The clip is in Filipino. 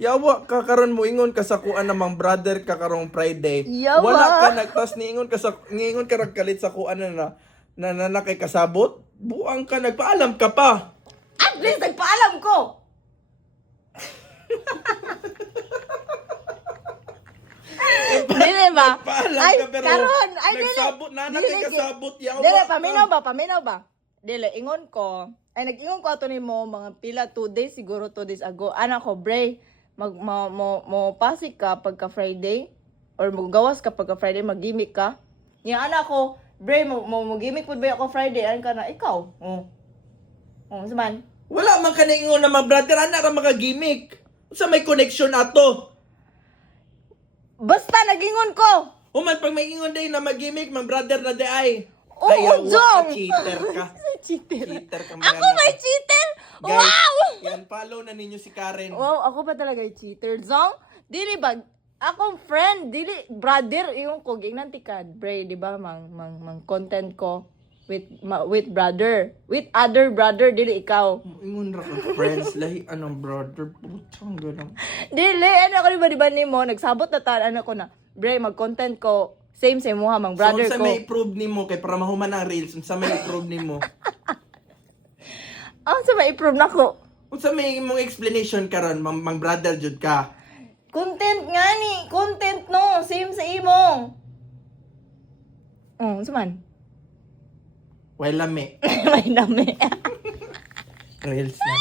Yawa ka karon mo ingon ka sa kuan namang brother ka karong Friday. Yawa. Wala ka nagtas niingon ka sa niingon ka ragkalit sa kuan na kay kasabot. Buang ka nagpaalam ka pa. At least nagpaalam ko. Dili ba? Paalam Ay, ka pero karon, ay dili. nagsabot na kay kasabot yawa. Dili, ka. paminaw ba? Dili, ingon ko. Ay, nag-ingon ko ato nimo mga pila 2 days, siguro 2 days ago. Anak ko, Bray, mo pasik ka pagka Friday or magawas ka pagka Friday, mag-gimmick ka. Nga anak ko, Bray, mo gimmick po ba ako Friday? Ayan ka na, ikaw. Saman. Wala man ka niingon na mga brother ana ra makagimik. Sa may connection ato. Basta, nag-ingon ko. Human pag may ingon day na magimik, mga brother na di ay. Oo, Ayaw, Jong. cheater ka. Cheater. Cheater ka Ako may cheater? Guys, Wow! yan, follow na ninyo si Karen. Wow, ako pa talaga yung cheater. Zong, dili ba, akong friend, dili, brother, yung ko, ginantikad, Bray, di ba, mang content ko with brother. With other brother, dili ikaw. Ingon ra ka friends, lahi anong brother, putang ganang. Dili, ano ko di ba ni mo, nagsabot na ta, ano ko na, Bray, mag-content ko, same mo ha, mang brother so, ko. sa may prove nimo kay para mahuman ang reels, sa may prove nimo. Sa ma-improve na ko. Unsa may imong explanation karon, mang brother jud ka. Content nga ni, content no, same sa imo. Saman. Wala lami. May dami. Reels na.